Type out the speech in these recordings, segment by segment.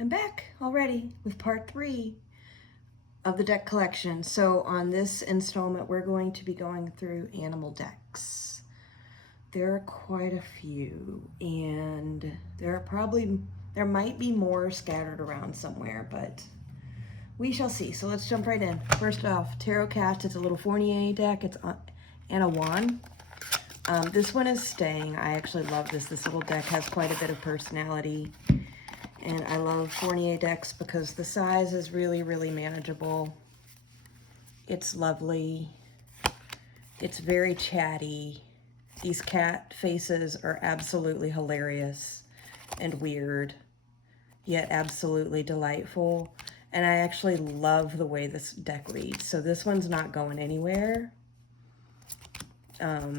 I'm back already with part 3 of the deck collection. So on this installment, we're going to be going through animal decks. There are quite a few, and there might be more scattered around somewhere, but we shall see. So let's jump right in. First off, Tarot Cast. It's a little Fournier deck. It's Anna Juan. This one is staying. I actually love this. This little deck has quite a bit of personality. And I love Fournier decks because the size is really, really manageable. It's lovely. It's very chatty. These cat faces are absolutely hilarious and weird, yet absolutely delightful. And I actually love the way this deck reads. So this one's not going anywhere. Let's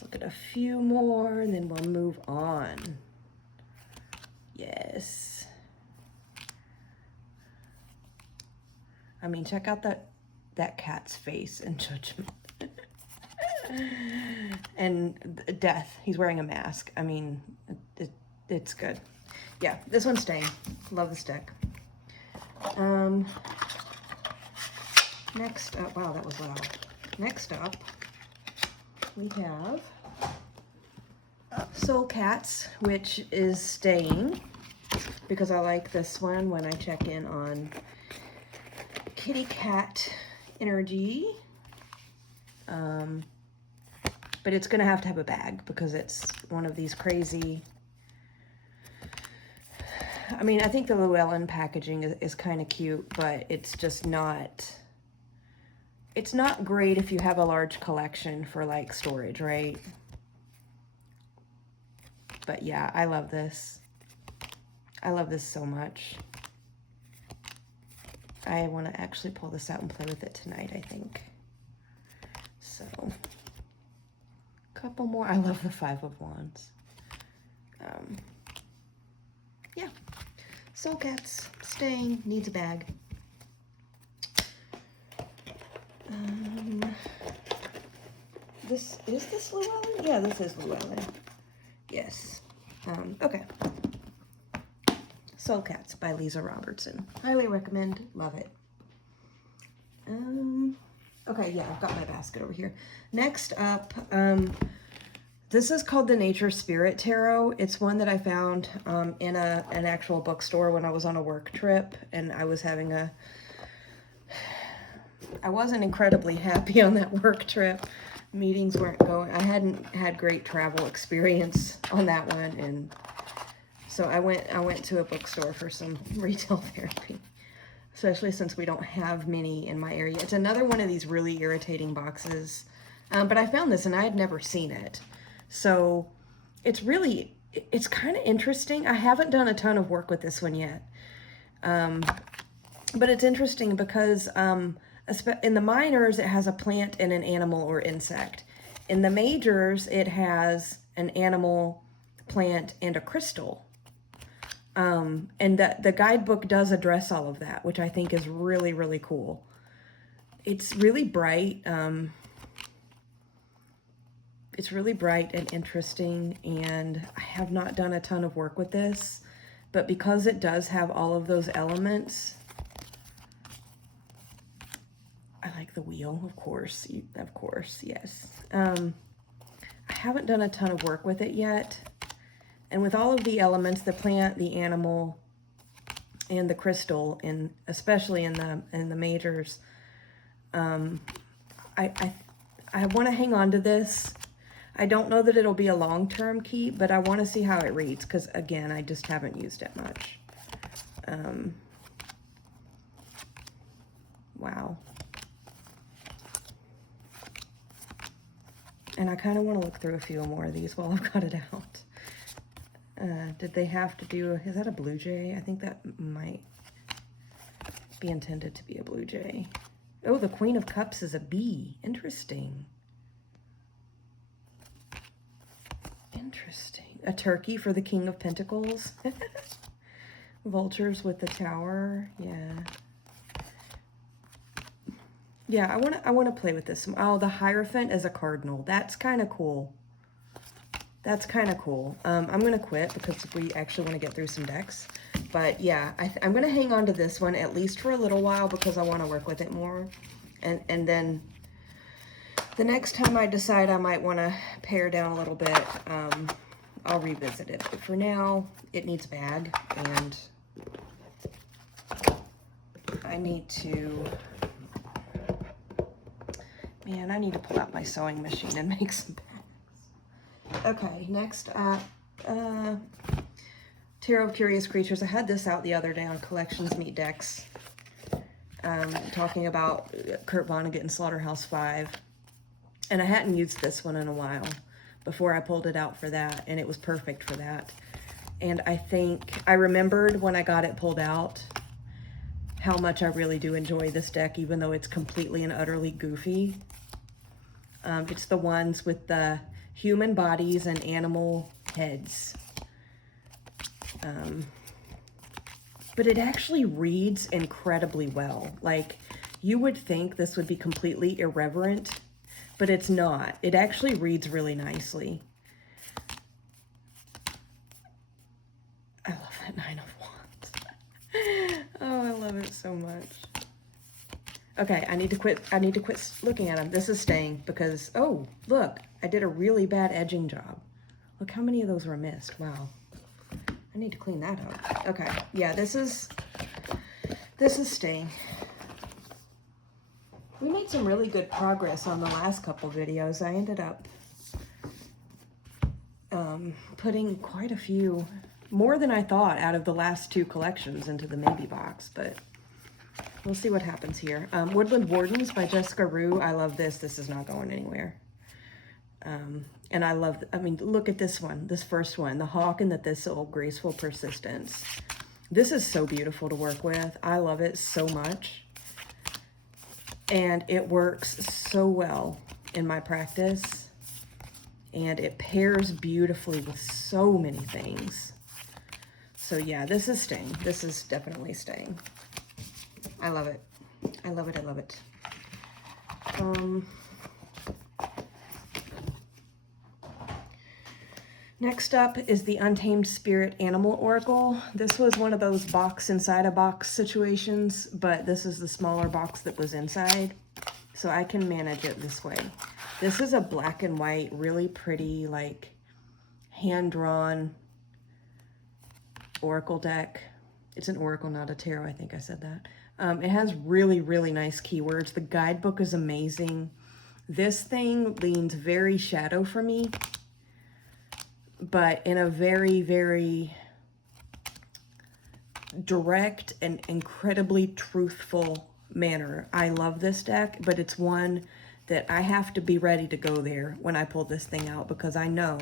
look at a few more and then we'll move on. Yes. I mean, check out that cat's face in Judgment. And Death. He's wearing a mask. I mean, it's good. Yeah, this one's staying. Love this deck. Next up, wow, that was loud. Next up, we have Soul Cats, which is staying because I like this one when I check in on kitty cat energy. But it's going to have a bag because it's one of these crazy... I mean, I think the Llewellyn packaging is kind of cute, but it's just not... It's not great if you have a large collection for, like, storage, right? But yeah, I love this. I love this so much. I want to actually pull this out and play with it tonight, I think. So, couple more. I love the Five of Wands. Yeah. Soul Cats, staying, needs a bag. Is this Llewellyn? Yeah, this is Llewellyn. Yes. Okay. Soul Cats by Lisa Robertson. Highly recommend. Love it. Okay, yeah, I've got my basket over here. Next up, this is called the Nature Spirit Tarot. It's one that I found in an actual bookstore when I was on a work trip, and I was having I wasn't incredibly happy on that work trip. Meetings weren't going. I hadn't had great travel experience on that one, and so I went to a bookstore for some retail therapy, especially since we don't have many in my area. It's another one of these really irritating boxes, but I found this and I had never seen it, so it's kind of interesting. I haven't done a ton of work with this one yet, but it's interesting because in the minors, it has a plant and an animal or insect. In the majors, it has an animal, plant, and a crystal. And the guidebook does address all of that, which I think is really, really cool. It's really bright. It's really bright and interesting, and I have not done a ton of work with this, but because it does have all of those elements... I like the wheel, of course, yes. I haven't done a ton of work with it yet. And with all of the elements, the plant, the animal, and the crystal, and especially in the majors, I want to hang on to this. I don't know that it'll be a long-term keep, but I want to see how it reads, because again, I just haven't used it much. Wow. And I kind of want to look through a few more of these while I've got it out. Did they have to do... Is that a blue jay? I think that might be intended to be a blue jay. Oh, the Queen of Cups is a bee. Interesting. Interesting. A turkey for the King of Pentacles. Vultures with the tower. Yeah. Yeah, I want to play with this. Oh, the Hierophant is a cardinal. That's kind of cool. That's kind of cool. I'm going to quit because we actually want to get through some decks. But yeah, I'm going to hang on to this one at least for a little while because I want to work with it more. And then the next time I decide I might want to pare down a little bit, I'll revisit it. But for now, it needs a bag, and I need to... Man, I need to pull out my sewing machine and make some bags. Okay, next up, Tarot of Curious Creatures. I had this out the other day on Collections Meet Decks, talking about Kurt Vonnegut and Slaughterhouse 5. And I hadn't used this one in a while before I pulled it out for that, and it was perfect for that. And I think I remembered when I got it pulled out how much I really do enjoy this deck, even though it's completely and utterly goofy. It's the ones with the human bodies and animal heads. But it actually reads incredibly well. Like, you would think this would be completely irreverent, but it's not. It actually reads really nicely. I love that Nine of Wands. Oh, I love it so much. Okay, I need to quit looking at them. This is staying because, oh, look, I did a really bad edging job. Look how many of those were missed. Wow. I need to clean that up. Okay, yeah, this is staying. We made some really good progress on the last couple videos. I ended up putting quite a few, more than I thought, out of the last two collections into the maybe box, but we'll see what happens here. Woodland Wardens by Jessica Rue. I love this. This is not going anywhere. And I mean, look at this one, this first one, the Hawk and the Thistle, Graceful Persistence. This is so beautiful to work with. I love it so much. And it works so well in my practice. And it pairs beautifully with so many things. So yeah, this is staying. This is definitely staying. I love it. I love it. I love it. Next up is the Untamed Spirit Animal Oracle. This was one of those box inside a box situations, but this is the smaller box that was inside, so I can manage it this way. This is a black and white, really pretty, like, hand-drawn oracle deck. It's an oracle, not a tarot. I think I said that. It has really, really nice keywords. The guidebook is amazing. This thing leans very shadow for me, but in a very, very direct and incredibly truthful manner. I love this deck, but it's one that I have to be ready to go there when I pull this thing out, because I know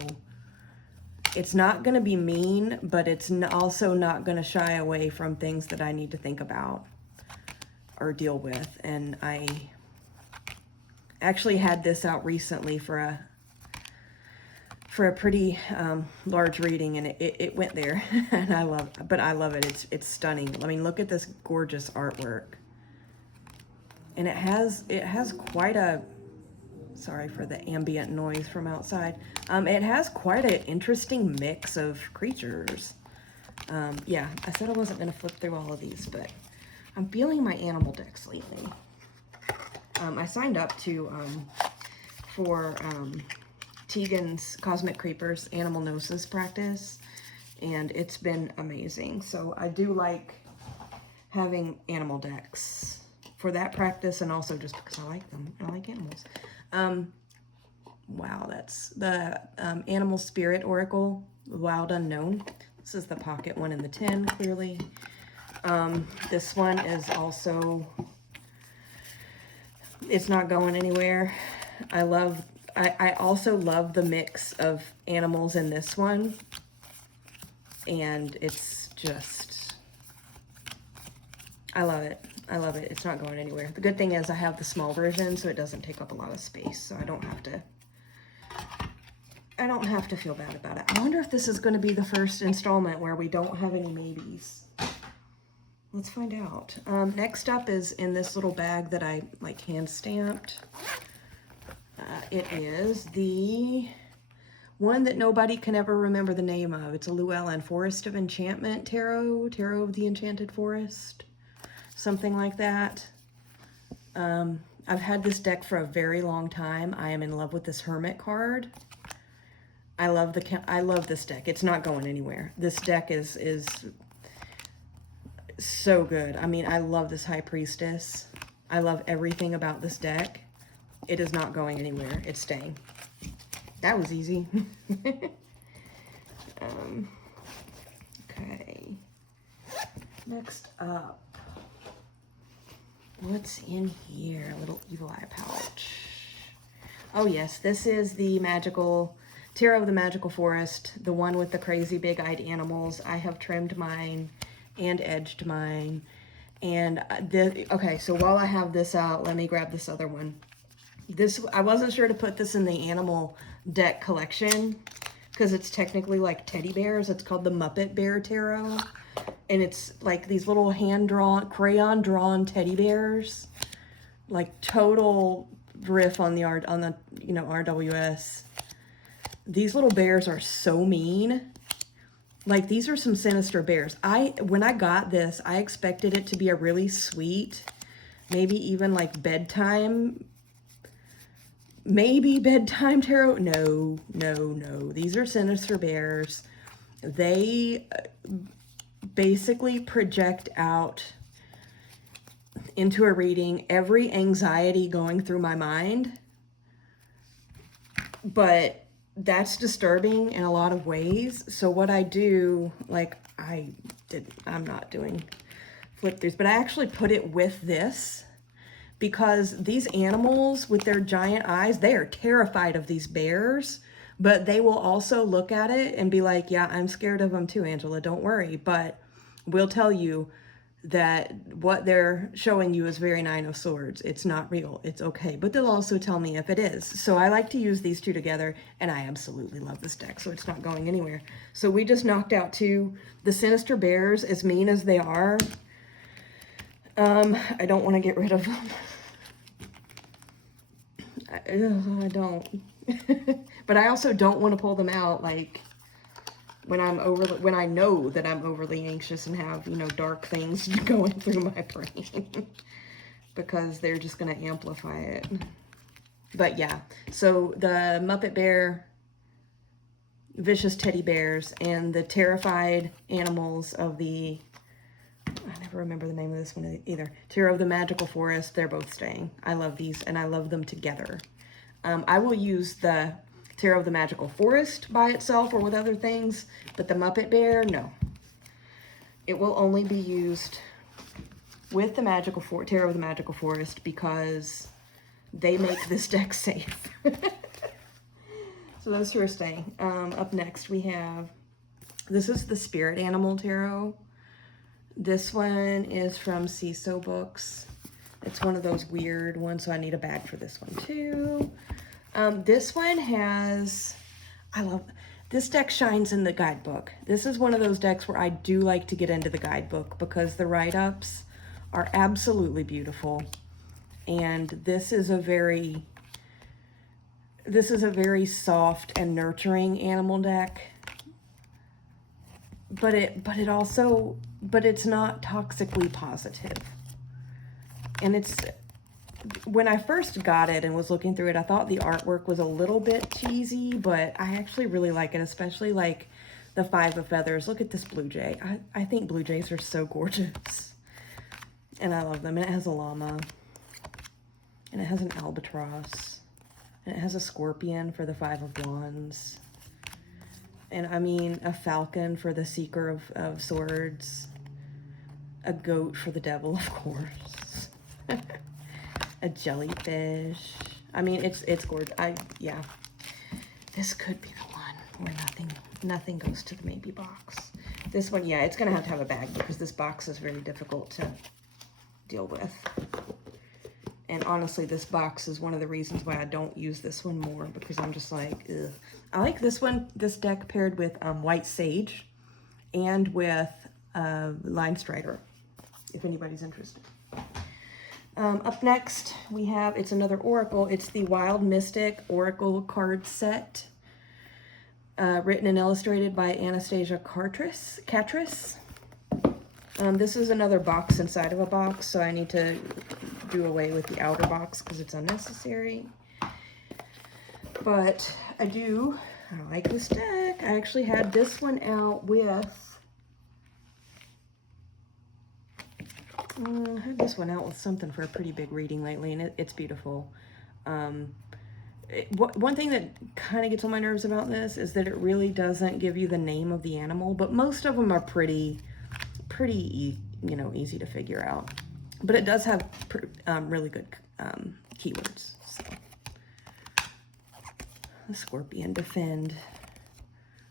it's not going to be mean, but it's also not going to shy away from things that I need to think about or deal with. And I actually had this out recently for a pretty large reading, and it went there. And I love it. It's stunning. I mean, look at this gorgeous artwork. And it has quite a, sorry for the ambient noise from outside. It has quite an interesting mix of creatures. Yeah, I said I wasn't gonna flip through all of these, but I'm feeling my animal decks lately. I signed up for Tegan's Cosmic Creepers Animal Gnosis practice, and it's been amazing. So I do like having animal decks for that practice, and also just because I like them. I like animals. Wow, that's the Animal Spirit Oracle, Wild Unknown. This is the pocket one in the tin, clearly. This one is also, it's not going anywhere. I also love the mix of animals in this one, and it's just, I love it. I love it. It's not going anywhere. The good thing is I have the small version, so it doesn't take up a lot of space, so I don't have to feel bad about it. I wonder if this is going to be the first installment where we don't have any maybes. Let's find out. Next up is in this little bag that I like hand stamped. It is the one that nobody can ever remember the name of. It's a Llewellyn, Forest of Enchantment Tarot, Tarot of the Enchanted Forest, something like that. I've had this deck for a very long time. I am in love with this Hermit card. I love this deck. It's not going anywhere. This deck is so good. I mean, I love this High Priestess. I love everything about this deck. It is not going anywhere. It's staying. That was easy. Okay. Next up. What's in here? A little Evil Eye pouch. Oh yes, this is the magical Tarot of the Magical Forest, the one with the crazy big-eyed animals. I have trimmed mine and edged mine. And okay, so while I have this out, let me grab this other one. I wasn't sure to put this in the animal deck collection because it's technically like teddy bears. It's called the Muppet Bear Tarot. And it's like these little hand-drawn, crayon-drawn teddy bears. Like total riff on the art, on the, you know, RWS. These little bears are so mean. Like, these are some sinister bears. When I got this, I expected it to be a really sweet, maybe even like bedtime, tarot. No, no, no. These are sinister bears. They basically project out into a reading every anxiety going through my mind. But that's disturbing in a lot of ways. So what I do, like I'm not doing flip throughs, but I actually put it with this because these animals with their giant eyes, they are terrified of these bears, but they will also look at it and be like, yeah, I'm scared of them too, Angela, don't worry. But we'll tell you that what they're showing you is very Nine of Swords. It's not real. It's okay. But they'll also tell me if it is. So I like to use these two together, and I absolutely love this deck, so it's not going anywhere. So we just knocked out two. The Sinister Bears, as mean as they are, I don't want to get rid of them. I don't. But I also don't want to pull them out, like, when I know that I'm overly anxious and have, you know, dark things going through my brain because they're just going to amplify it. But yeah, so the Muppet Bear, Vicious Teddy Bears, and the terrified animals of the, I never remember the name of this one either, Tarot of the Magical Forest, they're both staying. I love these and I love them together. I will use the Tarot of the Magical Forest by itself or with other things, but the Muppet Bear, no. It will only be used with the Tarot of the Magical Forest because they make this deck safe. So those two are staying. Up next we have, this is the Spirit Animal Tarot. This one is from CISO Books. It's one of those weird ones, so I need a bag for this one too. This one has, this deck shines in the guidebook. This is one of those decks where I do like to get into the guidebook because the write-ups are absolutely beautiful. And this is a very soft and nurturing animal deck. But it's not toxically positive. And when I first got it and was looking through it, I thought the artwork was a little bit cheesy, but I actually really like it, especially like the Five of Feathers. Look at this blue jay. I think blue jays are so gorgeous. And I love them. And it has a llama. And it has an albatross. And it has a scorpion for the Five of Wands. And I mean, a falcon for the Seeker of Swords. A goat for the Devil, of course. A jellyfish. I mean, it's gorgeous. Yeah. This could be the one where nothing goes to the maybe box. This one, yeah, it's gonna have to have a bag because this box is very difficult to deal with. And honestly, this box is one of the reasons why I don't use this one more because I'm just like, ugh. I like this deck paired with White Sage and with Lime Strider, if anybody's interested. Up next, we have, it's another Oracle. It's the Wild Mystic Oracle card set. Written and illustrated by Anastasia Catris. This is another box inside of a box, so I need to do away with the outer box because it's unnecessary. But I like this deck. I actually had this one out with, I had this one out with something for a pretty big reading lately, and it's beautiful. One thing that kind of gets on my nerves about this is that it really doesn't give you the name of the animal, but most of them are pretty easy to figure out. But it does have really good keywords. So. The scorpion, defend.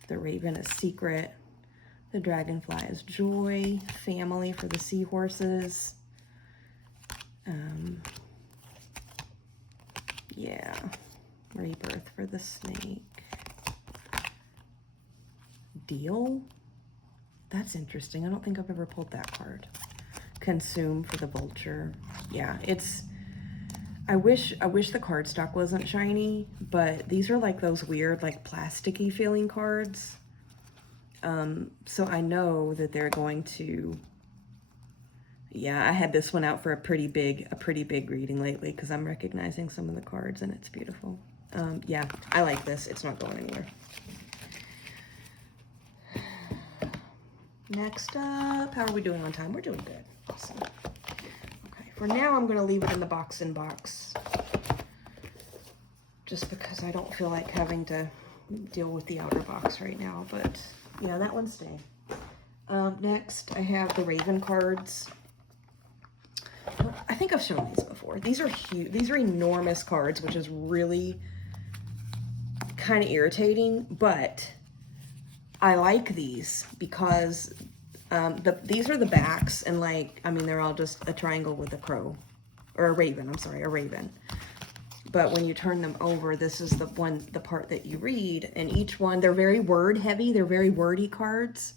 The raven is secret. The dragonfly is joy. Family for the seahorses. Yeah. Rebirth for the snake. Deal? That's interesting. I don't think I've ever pulled that card. Consume for the vulture. Yeah, it's... I wish the cardstock wasn't shiny, but these are like those weird, like plasticky feeling cards. So I know that they're going to... Yeah, I had this one out for a pretty big reading lately because I'm recognizing some of the cards and it's beautiful. Yeah, I like this. It's not going anywhere. Next up, how are we doing on time? We're doing good. Awesome. Okay, for now I'm going to leave it in the box just because I don't feel like having to deal with the outer box right now, but yeah, that one's staying. Next, I have the Raven cards. I think I've shown these before. These are huge. These are enormous cards, which is really kind of irritating, but I like these because these are the backs, and they're all just a triangle with a crow, or a raven, I'm sorry, a raven. But when you turn them over, this is the part that you read, and each one, they're very word heavy, they're very wordy cards,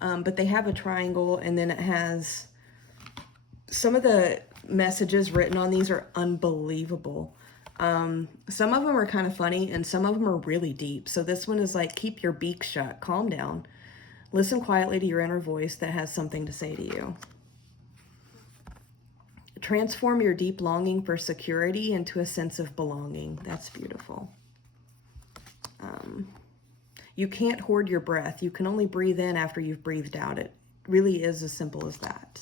but they have a triangle, and then it has, some of the messages written on these are unbelievable. Some of them are kind of funny, and some of them are really deep. So this one is like, keep your beak shut, calm down. Listen quietly to your inner voice that has something to say to you. Transform your deep longing for security into a sense of belonging. That's beautiful. You can't hoard your breath. You can only breathe in after you've breathed out. It really is as simple as that.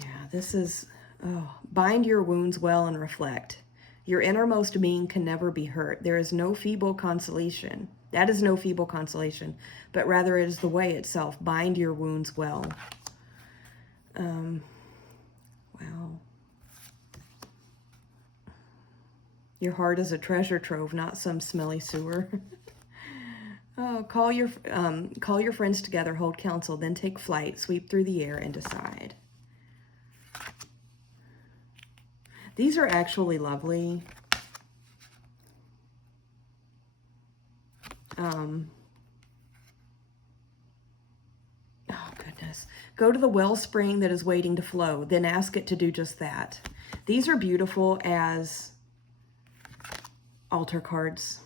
Yeah, this is... Oh, bind your wounds well and reflect. Your innermost being can never be hurt. There is no feeble consolation. That is no feeble consolation, but rather it is the way itself. Bind your wounds well. Wow. Your heart is a treasure trove, not some smelly sewer. Oh, call your friends together, hold counsel, then take flight, sweep through the air, and decide. These are actually lovely. Oh, goodness. Go to the wellspring that is waiting to flow, then ask it to do just that. These are beautiful as altar cards.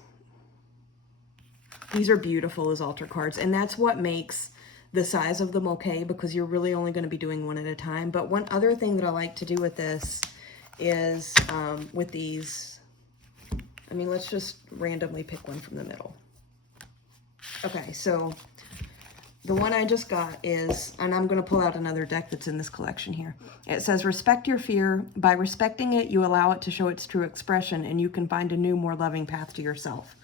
These are beautiful as altar cards, and that's what makes the size of them okay, because you're really only going to be doing one at a time. But one other thing that I like to do with this is with these, let's just randomly pick one from the middle. Okay, so the one I just got is, and I'm going to pull out another deck that's in this collection here. It says, respect your fear. By respecting it, you allow it to show its true expression, and you can find a new, more loving path to yourself.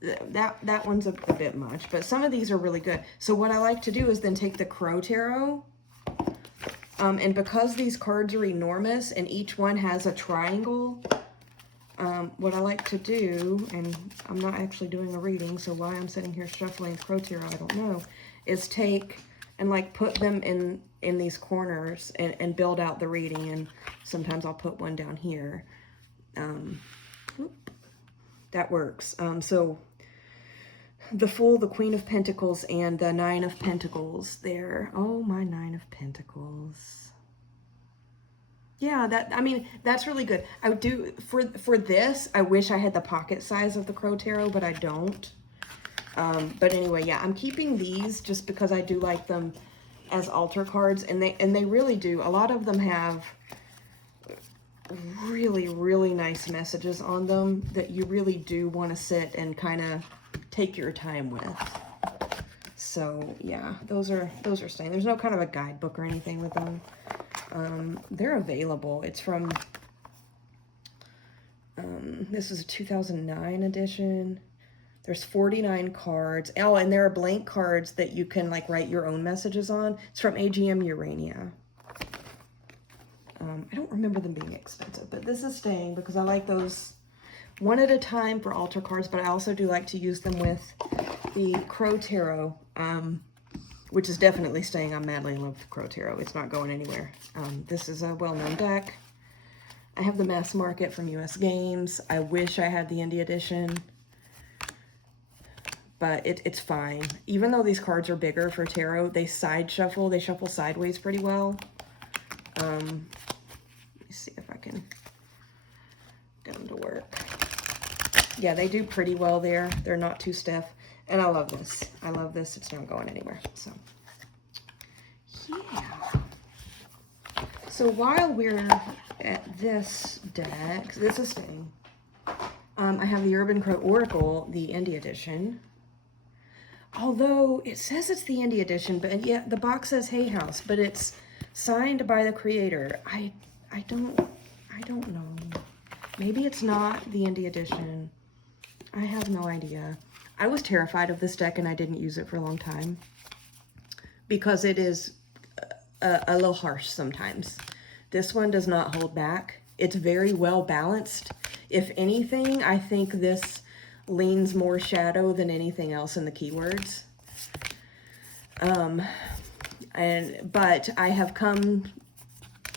That one's a bit much, but some of these are really good. So what I like to do is then take the Crow Tarot, and because these cards are enormous and each one has a triangle, what I like to do, and I'm not actually doing a reading, so why I'm sitting here shuffling Crow Tarot, I don't know, is take and put them in these corners and build out the reading. And sometimes I'll put one down here. That works. So the Fool, the Queen of Pentacles, and the Nine of Pentacles there. Oh, my Nine of Pentacles. Yeah, I mean, that's really good. I do, for this, I wish I had the pocket size of the Crow Tarot, but I don't. But anyway, yeah, I'm keeping these just because I do like them as altar cards, and they really do. A lot of them have really, really nice messages on them that you really do want to sit and kind of take your time with. So yeah, those are staying. There's no kind of a guidebook or anything with them. They're available. It's from this is a 2009 edition. There's 49 cards. Oh, and there are blank cards that you can like write your own messages on. It's from AGM Urania. I don't remember them being expensive, but this is staying because I like those one at a time for altar cards, but I also do like to use them with the Crow Tarot, which is definitely staying. I'm madly in love with Crow Tarot. It's not going anywhere. This is a well-known deck. I have the mass market from US Games. I wish I had the indie edition, but it's fine. Even though these cards are bigger for tarot, they side shuffle. They shuffle sideways pretty well. Let me see if I can get them to work. Yeah, they do pretty well there. They're not too stiff. And I love this. I love this. It's not going anywhere. So, yeah. So while we're at this deck, this is staying. I have the Urban Crow Oracle, the indie edition. Although it says it's the indie edition, but yeah, the box says Hay House, but it's signed by the creator. I don't know. Maybe it's not the indie edition. I have no idea. I was terrified of this deck and I didn't use it for a long time because it is a little harsh sometimes. This one does not hold back. It's very well balanced. If anything, I think this leans more shadow than anything else in the keywords. But I have come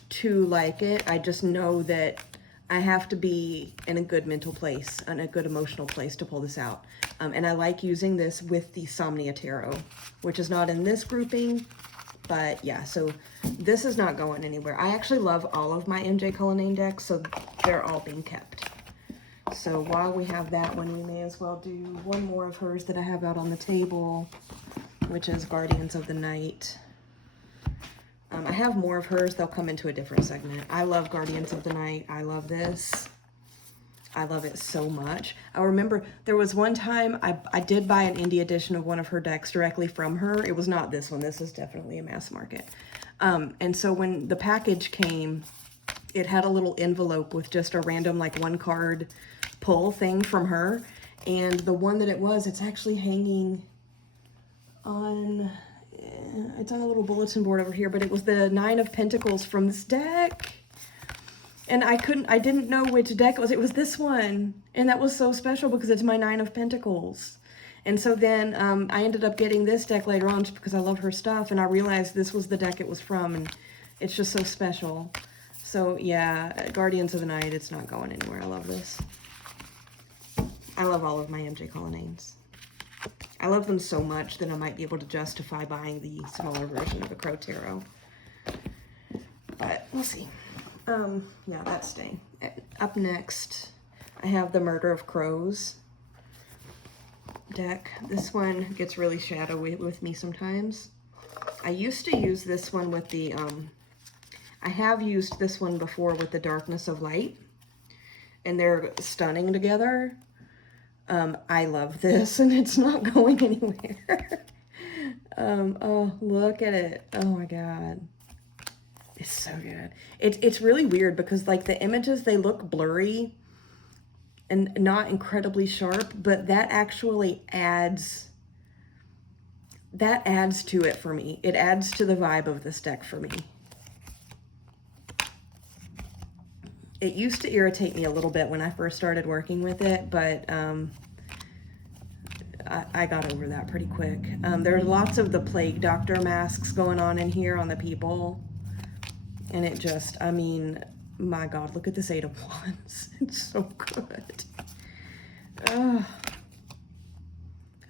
to like it. I just know that I have to be in a good mental place, in a good emotional place to pull this out. And I like using this with the Somnia Tarot, which is not in this grouping, but yeah, so this is not going anywhere. I actually love all of my MJ Cullinane decks, so they're all being kept. So while we have that one, we may as well do one more of hers that I have out on the table, which is Guardians of the Night. I have more of hers. They'll come into a different segment. I love Guardians of the Night. I love this. I love it so much. I remember there was one time I did buy an indie edition of one of her decks directly from her. It was not this one. This is definitely a mass market. And so when the package came, it had a little envelope with just a random like one card pull thing from her. And the one that it was, it's actually hanging on... It's on a little bulletin board over here, but it was the 9 of Pentacles from this deck. And I didn't know which deck it was. It was this one. And that was so special because it's my 9 of Pentacles. And so then I ended up getting this deck later on just because I love her stuff. And I realized this was the deck it was from. And it's just so special. So yeah, Guardians of the Night, it's not going anywhere. I love this. I love all of my MJ Cullinanes. I love them so much that I might be able to justify buying the smaller version of the Crow Tarot. But we'll see. Yeah, that's staying. Up next, I have the Murder of Crows deck. This one gets really shadowy with me sometimes. I used to use this one with the, I have used this one before with the Darkness of Light. And they're stunning together. I love this, and it's not going anywhere. Oh, look at it. Oh my God. It's so good. It's really weird because like the images, they look blurry and not incredibly sharp, but that actually adds to it for me. It adds to the vibe of this deck for me. It used to irritate me a little bit when I first started working with it, but I got over that pretty quick. There's lots of the Plague Doctor masks going on in here on the people. And it just, I mean, my God, look at this 8 of Wands. It's so good. Look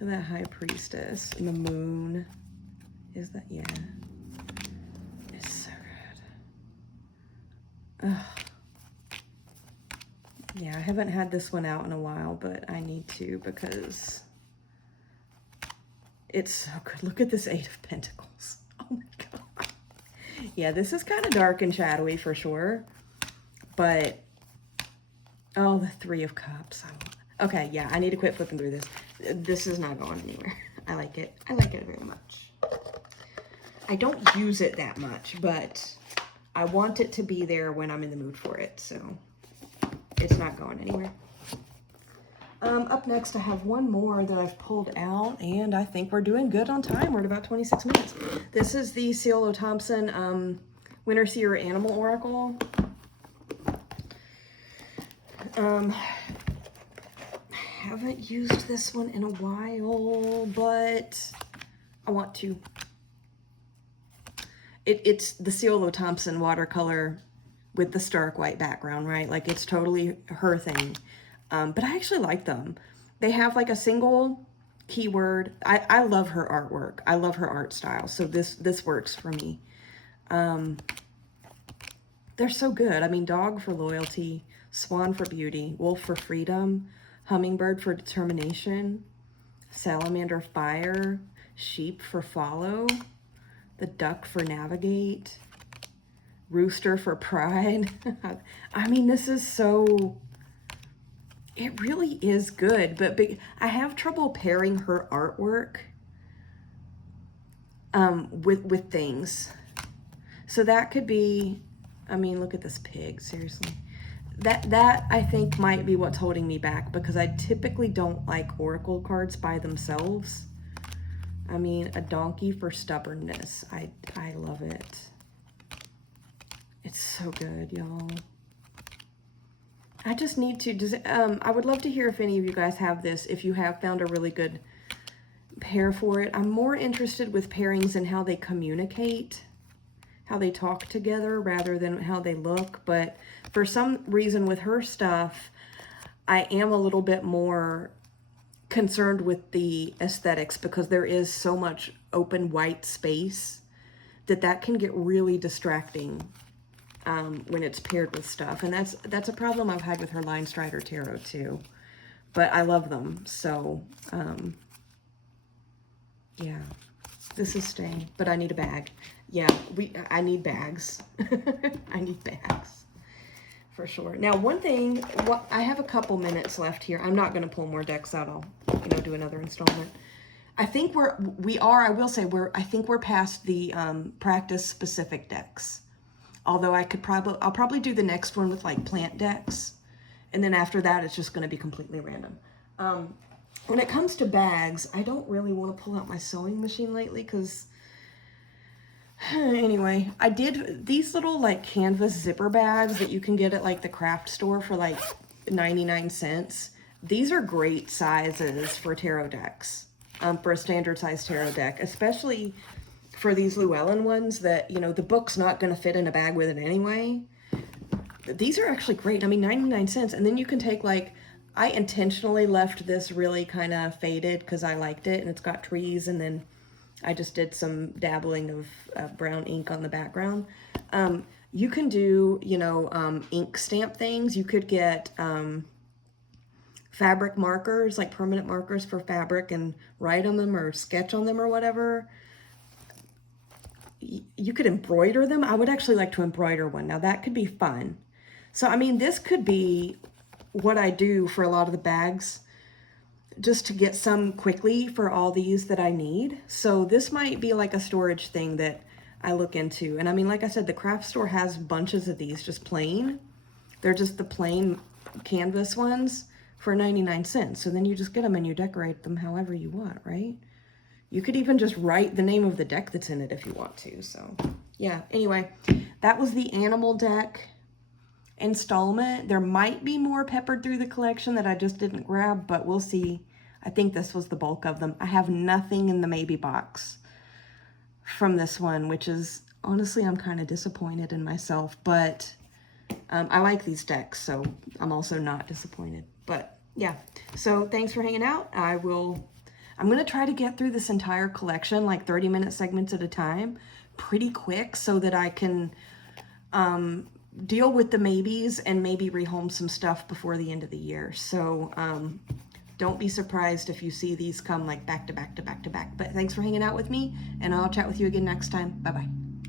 at that High Priestess and the Moon. Is that, yeah. It's so good. Yeah, I haven't had this one out in a while, but I need to because it's so good. Look at this 8 of Pentacles. Oh my God. Yeah, this is kind of dark and shadowy for sure, but oh, the 3 of Cups. Okay, yeah, I need to quit flipping through this. This is not going anywhere. I like it. I like it very much. I don't use it that much, but I want it to be there when I'm in the mood for it, so it's not going anywhere. Up next, I have one more that I've pulled out, and I think we're doing good on time. We're at about 26 minutes. This is the Cielo Thompson Winter Seer Animal Oracle. Haven't used this one in a while, but I want to. It's the Cielo Thompson watercolor with the stark white background, right? Like, it's totally her thing. But I actually like them. They have like a single keyword. I love her artwork. I love her art style. So this works for me. They're so good. I mean, dog for loyalty, swan for beauty, wolf for freedom, hummingbird for determination, salamander fire, sheep for follow, the duck for navigate, rooster for pride. I mean, this is so... It really is good, but I have trouble pairing her artwork with things. So that could be, I mean, look at this pig, seriously. That I think might be what's holding me back, because I typically don't like oracle cards by themselves. I mean, a donkey for stubbornness. I love it. It's so good, y'all. I just need to, I would love to hear if any of you guys have this, if you have found a really good pair for it. I'm more interested with pairings and how they communicate, how they talk together rather than how they look. But for some reason with her stuff, I am a little bit more concerned with the aesthetics, because there is so much open white space that can get really distracting. When it's paired with stuff. And that's a problem I've had with her Line Strider Tarot too. But I love them. So, yeah, this is staying. But I need a bag. Yeah, I need bags. I need bags. For sure. Now, one thing, I have a couple minutes left here. I'm not going to pull more decks out. I'll, do another installment. I think I will say I think we're past the practice specific decks. Although I'll probably do the next one with like plant decks. And then after that, it's just going to be completely random. When it comes to bags, I don't really want to pull out my sewing machine lately because, anyway, I did these little like canvas zipper bags that you can get at like the craft store for like 99 cents. These are great sizes for tarot decks, for a standard size tarot deck, especially for these Llewellyn ones that, the book's not going to fit in a bag with it anyway. These are actually great. I mean, 99 cents. And then you can take like, I intentionally left this really kind of faded because I liked it and it's got trees. And then I just did some dabbling of brown ink on the background. You can do, ink stamp things. You could get fabric markers, like permanent markers for fabric, and write on them or sketch on them or whatever. You could embroider them. I would actually like to embroider one. Now that could be fun. So, I mean, this could be what I do for a lot of the bags, just to get some quickly for all these that I need. So this might be like a storage thing that I look into. And I mean, like I said, the craft store has bunches of these just plain. They're just the plain canvas ones for 99 cents. So then you just get them and you decorate them however you want, right? You could even just write the name of the deck that's in it if you want to. So, yeah. Anyway, that was the animal deck installment. There might be more peppered through the collection that I just didn't grab, but we'll see. I think this was the bulk of them. I have nothing in the maybe box from this one, which is, honestly, I'm kind of disappointed in myself. But I like these decks, so I'm also not disappointed. But, yeah. So, thanks for hanging out. I'm going to try to get through this entire collection, like 30-minute segments at a time, pretty quick so that I can deal with the maybes and maybe rehome some stuff before the end of the year. So don't be surprised if you see these come like back to back to back to back. But thanks for hanging out with me, and I'll chat with you again next time. Bye-bye.